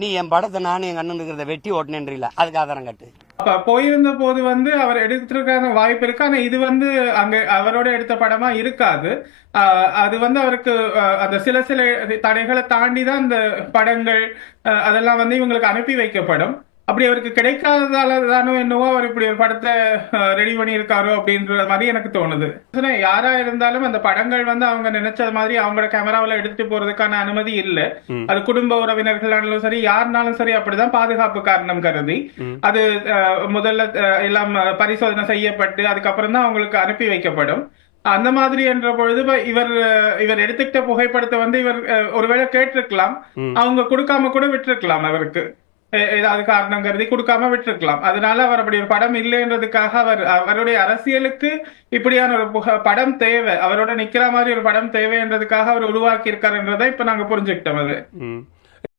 நீ என் படத்தை நானும் எங்க அண்ணன் இருக்கிறத வெட்டி ஓட்டினேன்றீல, அதுக்கு ஆதாரம் காட்டு. அப்ப போயிருந்த போது அவர் எடுத்திருக்கான வாய்ப்பு இருக்கு. ஆனா இது அங்க அவரோட எடுத்த படமா இருக்காது. அது அவருக்கு அந்த சில சில தடைகளை தாண்டி தான் அந்த படங்கள் அதெல்லாம் இவங்களுக்கு அனுப்பி வைக்கப்படும். அப்படி அவருக்கு கிடைக்காததால தானோ என்னவோ அவர் இப்படி ஒரு படத்தை ரெடி பண்ணியிருக்காரோ அப்படின்ற மாதிரி எனக்கு தோணுது. யாரா இருந்தாலும் அந்த படங்கள் அவங்க நினைச்சது மாதிரி அவங்களோட கேமராவில் எடுத்துட்டு போறதுக்கான அனுமதி இல்லை. அது குடும்ப உறவினர்களானாலும் சரி, யாருனாலும் சரி அப்படிதான், பாதுகாப்பு காரணம் கருதி அது முதல்ல எல்லாம் பரிசோதனை செய்யப்பட்டு அதுக்கப்புறம் தான் அவங்களுக்கு அனுப்பி வைக்கப்படும். அந்த மாதிரி என்ற பொழுது இவர் எடுத்துக்கிட்ட புகைப்படத்தை இவர் ஒருவேளை கேட்டிருக்கலாம், அவங்க கொடுக்காம கூட விட்டுருக்கலாம், அவருக்கு ஏதாவது காரணம் கருதி கொடுக்காம விட்டுருக்கலாம். அதனால அவர் அப்படி ஒரு படம் இல்லைன்றதுக்காக அவருடைய அரசியலுக்கு இப்படியான ஒரு படம் தேவை, அவரோட நிக்கிற மாதிரி ஒரு படம் தேவை என்றதுக்காக அவர் உருவாக்கி இருக்காருன்றதை இப்ப நாங்க புரிஞ்சுக்கிட்டோம். அது